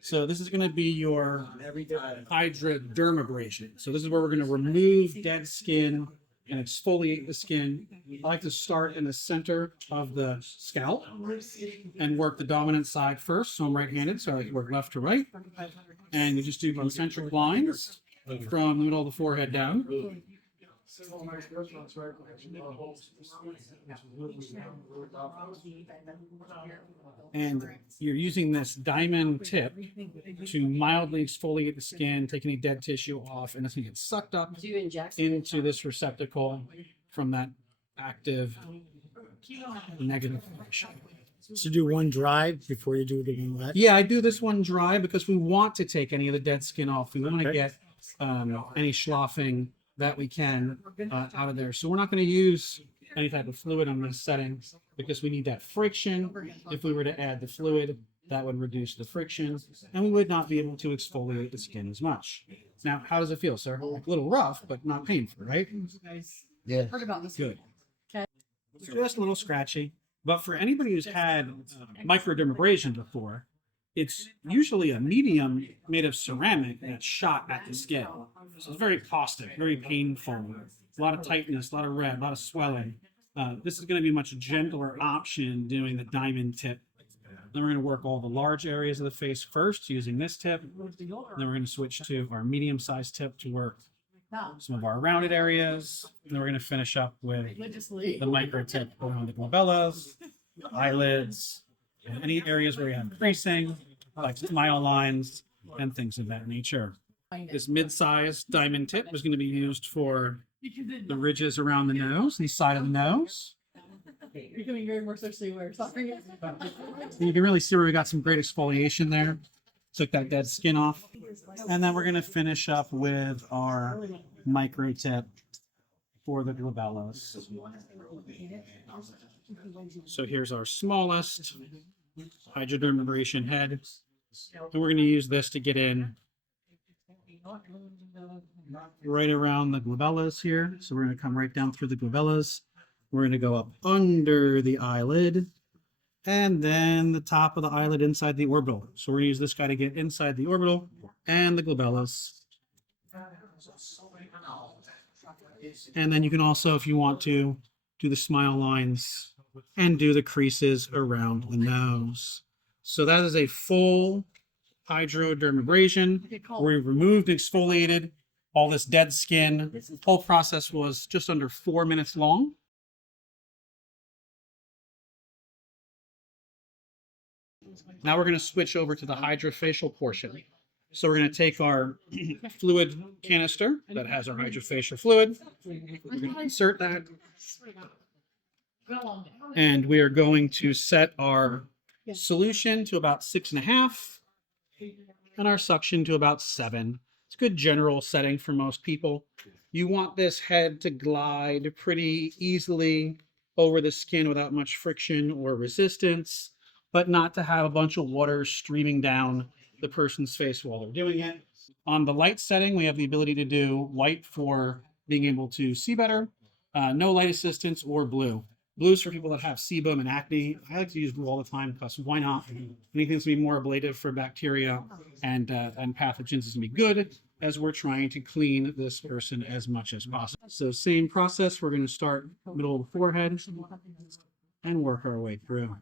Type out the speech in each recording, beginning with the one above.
So this is going to be your hydrodermabrasion. So this is where we're going to remove dead skin and exfoliate the skin. I like to start in the center of the scalp and work the dominant side first. So I'm right-handed, so I like to work left to right. And you just do concentric lines from the middle of the forehead down. And you're using this diamond tip to mildly exfoliate the skin, take any dead tissue off, and it's going to get sucked up into this receptacle from that active negative pressure. So do one dry before you do the one wet? Yeah, I do this one dry because we want to take any of the dead skin off. We want to get any sloughing that we can out of there. So we're not going to use any type of fluid on this setting because we need that friction. If we were to add the fluid, that would reduce the friction, and we would not be able to exfoliate the skin as much. Now, how does it feel, sir? A little rough, but not painful, right? Yeah. Good. Just a little scratchy. But for anybody who's had microdermabrasion before, it's usually a medium made of ceramic that's shot at the skin. So it's very caustic, very painful, a lot of tightness, a lot of red, a lot of swelling. This is going to be a much gentler option doing the diamond tip. Then we're going to work all the large areas of the face first using this tip. Then we're going to switch to our medium-sized tip to work some of our rounded areas. And then we're going to finish up with the micro tip around the glabellas, the eyelids, and any areas where you have creasing, like smile lines, and things of that nature. This mid-sized diamond tip is going to be used for the ridges around the nose, the side of the nose. Becoming very more socially aware. Sorry. You can really see where we got some great exfoliation there. Took that dead skin off. And then we're going to finish up with our micro tip for the glabellas. So here's our smallest hydrodermabrasion head. And we're going to use this to get in right around the glabellas here. So we're going to come right down through the glabellas. We're going to go up under the eyelid and then the top of the eyelid inside the orbital. So we're going to use this guy to get inside the orbital and the glabellas. And then you can also, if you want to, do the smile lines and do the creases around the nose. So that is a full hydrodermabrasion where we removed and exfoliated all this dead skin. The whole process was just under 4 minutes long. Now we're going to switch over to the hydrofacial portion. So we're going to take our fluid canister that has our hydrofacial fluid. We're going to insert that. And we are going to set our solution to about 6.5 and our suction to about 7. It's a good general setting for most people. You want this head to glide pretty easily over the skin without much friction or resistance, but not to have a bunch of water streaming down the person's face while they're doing it. On the light setting, we have the ability to do white for being able to see better, no light assistance, or blue. Blue's for people that have sebum and acne. I like to use blue all the time because why not? Anything that's going to be more ablative for bacteria and pathogens is going to be good as we're trying to clean this person as much as possible. So same process. We're going to start middle of the forehead and work our way through.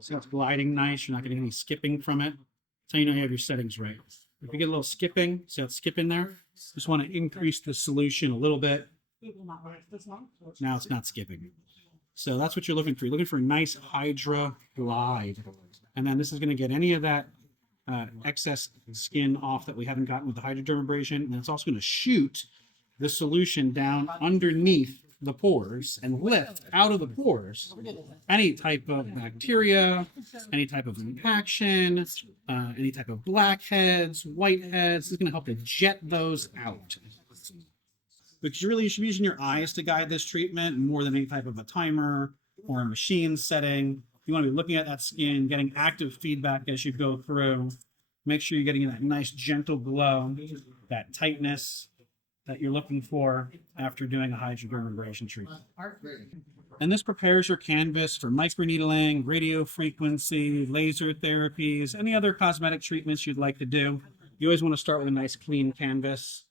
So it's gliding nice. You're not getting any skipping from it. That's how you know you have your settings right. If you get a little skipping, see how it's skipping there? Just want to increase the solution a little bit. Now it's not skipping. So that's what you're looking for. You're looking for a nice hydra glide. And then this is going to get any of that excess skin off that we haven't gotten with the hydrodermabrasion. And it's also going to shoot the solution down underneath the pores and lift out of the pores any type of bacteria, any type of impaction, any type of blackheads, whiteheads. This is going to help to jet those out. Because you should be using your eyes to guide this treatment more than any type of a timer or a machine setting. You want to be looking at that skin, getting active feedback as you go through. Make sure you're getting that nice gentle glow, that tightness, that you're looking for after doing a hydrodermabrasion treatment. And this prepares your canvas for microneedling, radio frequency, laser therapies, any other cosmetic treatments you'd like to do. You always want to start with a nice clean canvas.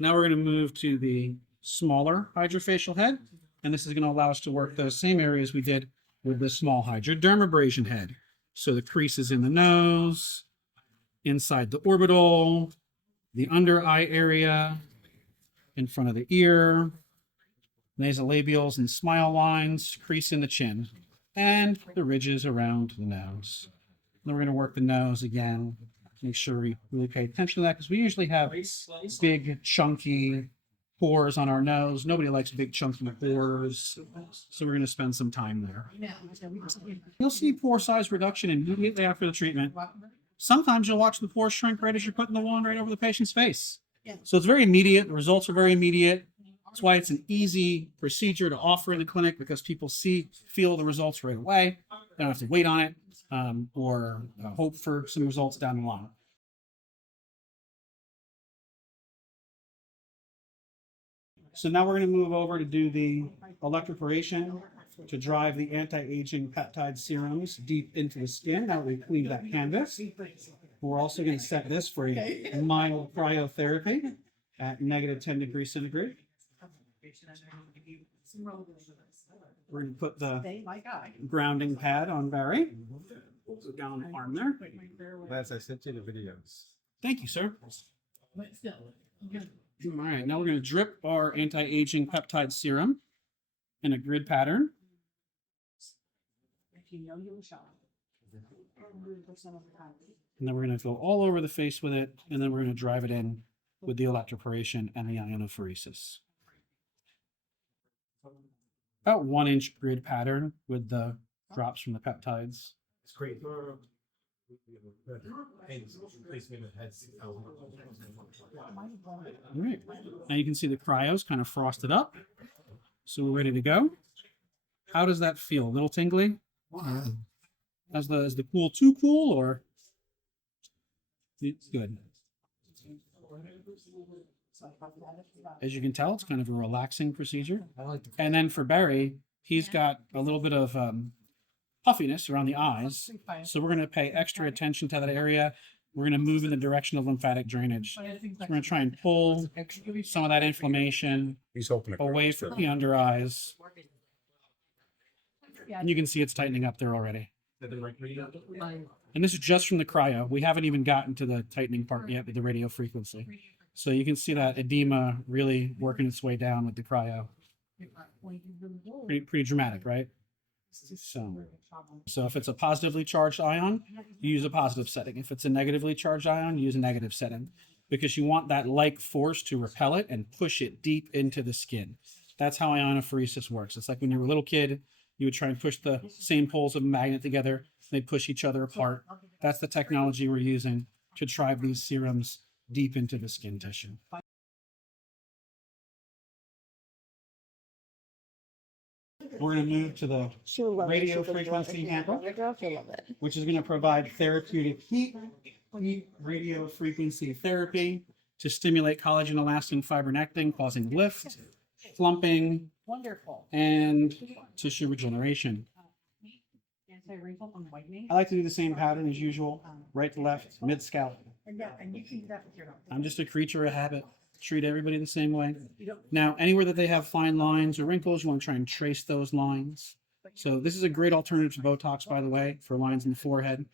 Now we're going to move to the smaller hydrofacial head, and this is going to allow us to work those same areas we did with the small hydrodermabrasion head. So the creases in the nose, inside the orbital, the under eye area, in front of the ear, nasolabials and smile lines, crease in the chin, and the ridges around the nose. Then we're going to work the nose again. Make sure we really pay attention to that because we usually have big, chunky pores on our nose. Nobody likes big, chunky pores, so we're going to spend some time there. You'll see pore size reduction immediately after the treatment. Sometimes you'll watch the pores shrink right as you're putting the wand right over the patient's face. So it's very immediate. The results are very immediate. That's why it's an easy procedure to offer in the clinic because people feel the results right away. They don't have to wait on it or hope for some results down the line. So now we're going to move over to do the electroporation to drive the anti-aging peptide serums deep into the skin. Now we clean that canvas. We're also going to set this for a mild cryotherapy at -10 degrees centigrade. We're going to put the grounding pad on Barry. Go down the arm there. Last I sent you the videos. Thank you, sir. All right, now we're going to drip our anti-aging peptide serum in a grid pattern. And then we're going to go all over the face with it, and then we're going to drive it in with the electroporation and the ionophoresis. About 1 inch grid pattern with the drops from the peptides. It's great. All right, now you can see the cryos kind of frosted up. So we're ready to go. How does that feel? A little tingly? Is the pool too cool or? It's good. As you can tell, it's kind of a relaxing procedure. And then for Barry, he's got a little bit of puffiness around the eyes. So we're going to pay extra attention to that area. We're going to move in the direction of lymphatic drainage. So we're going to try and pull some of that inflammation away from the under eyes. And you can see it's tightening up there already. And this is just from the cryo. We haven't even gotten to the tightening part yet with the radio frequency. So you can see that edema really working its way down with the cryo. Pretty dramatic, right? So if it's a positively charged ion, you use a positive setting. If it's a negatively charged ion, you use a negative setting. Because you want that like force to repel it and push it deep into the skin. That's how ionophoresis works. It's like when you were a little kid, you would try and push the same poles of a magnet together. They push each other apart. That's the technology we're using to drive these serums deep into the skin tissue. We're going to move to the radio frequency handle, which is going to provide therapeutic heat radio frequency therapy to stimulate collagen, elastin, fibronectin, causing lift, plumping, and tissue regeneration. I like to do the same pattern as usual, right to left, mid-scalp. I'm just a creature of habit. Treat everybody the same way. Now, anywhere that they have fine lines or wrinkles, you want to try and trace those lines. So this is a great alternative to Botox, by the way, for lines in the forehead. And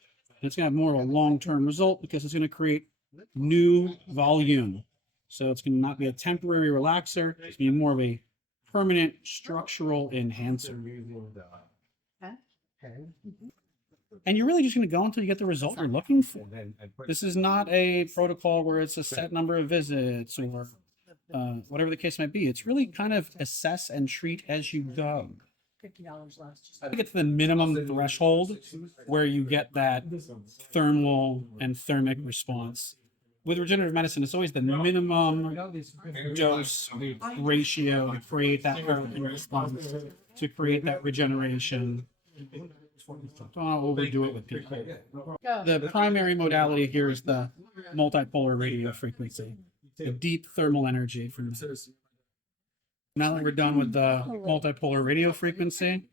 it's going to have more of a long-term result because it's going to create new volume. So it's going to not be a temporary relaxer. It's going to be more of a permanent structural enhancer. And you're really just going to go until you get the result you're looking for. This is not a protocol where it's a set number of visits or whatever the case might be. It's really kind of assess and treat as you go. I think it's the minimum threshold where you get that thermal and thermic response. With regenerative medicine, it's always the minimum dose ratio to create that thermal response, to create that regeneration. Don't overdo it with people. The primary modality here is the multipolar radio frequency. the deep thermal energy from this. Now that we're done with the multipolar radio frequency,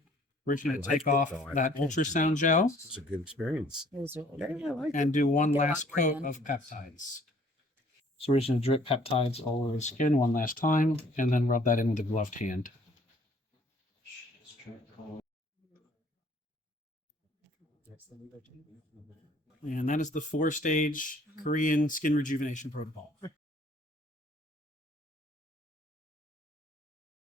we're going to take off that ultrasound gel It's a good experience. and do one last coat of peptides. So we're just going to drip peptides all over the skin one last time and then rub that in with a gloved hand. And that is the 4-stage Korean skin rejuvenation protocol.